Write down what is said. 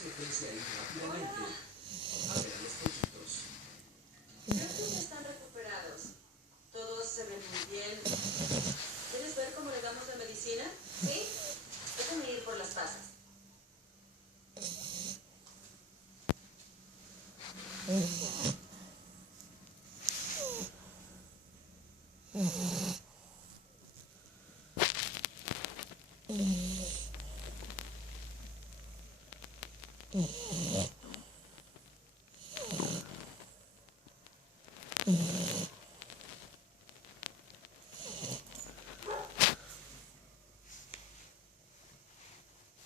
se crece ahí rápidamente. A ver a los pollitos. Creo que ya están recuperados. Todos se ven muy bien. ¿Quieres ver cómo le damos la medicina? ¿Sí?